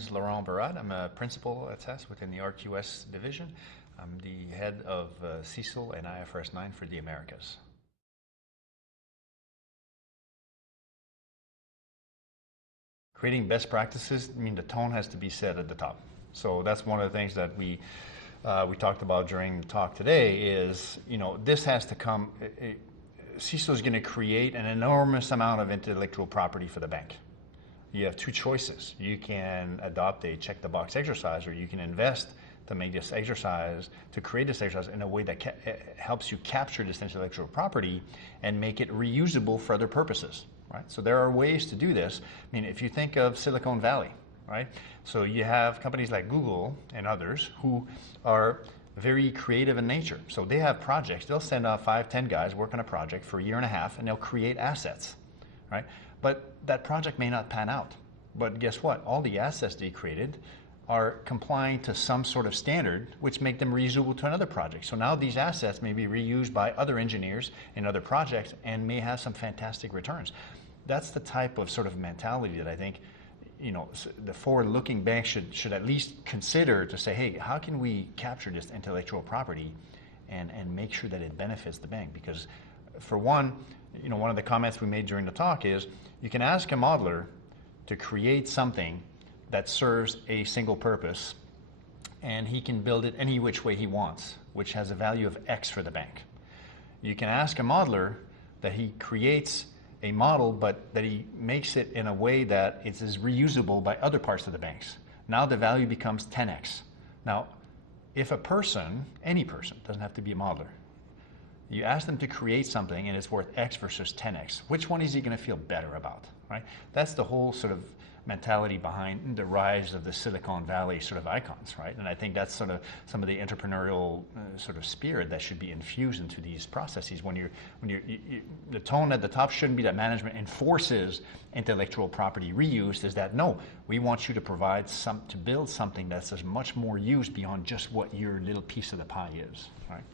is Laurent Birade. I'm a principal at CECL within the RQS division. I'm the head of CECL and IFRS 9 for the Americas. Creating best practices, I mean, the tone has to be set at the top. So that's one of the things that we talked about during the talk today is, this has to come, CECL is going to create an enormous amount of intellectual property for the bank. You have two choices. You can adopt a check-the-box exercise, or you can invest to make this exercise, to create this exercise in a way that helps you capture this intellectual property and make it reusable for other purposes, right? So there are ways to do this. I mean, if you think of Silicon Valley, right? So you have companies like Google and others who are very creative in nature. So they have projects. They'll send out 5, 10 guys work on a project for a year and a half, and they'll create assets, right? But that project may not pan out. But guess what? All the assets they created are complying to some sort of standard, which make them reusable to another project. So now these assets may be reused by other engineers in other projects and may have some fantastic returns. That's the type of sort of mentality that I think, the forward-looking bank should at least consider to say, hey, how can we capture this intellectual property and make sure that it benefits the bank? Because for one, one of the comments we made during the talk is you can ask a modeler to create something that serves a single purpose, and he can build it any which way he wants, which has a value of X for the bank. You can ask a modeler that he creates a model, but that he makes it in a way that it is reusable by other parts of the banks. Now the value becomes 10X. Now, if a person, any person, doesn't have to be a modeler, you ask them to create something and it's worth X versus 10X, which one is he going to feel better about, right? That's the whole sort of mentality behind the rise of the Silicon Valley sort of icons, right? And I think that's sort of some of the entrepreneurial sort of spirit that should be infused into these processes. The tone at the top shouldn't be that management enforces intellectual property reuse. Is that no? We want you to provide to build something that's as much more used beyond just what your little piece of the pie is, right?